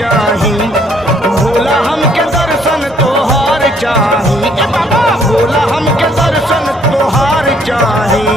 चाही, भोला हमके दर्शन तोहार चाही, ए बाबा भोला हमके दर्शन तोहार चाही।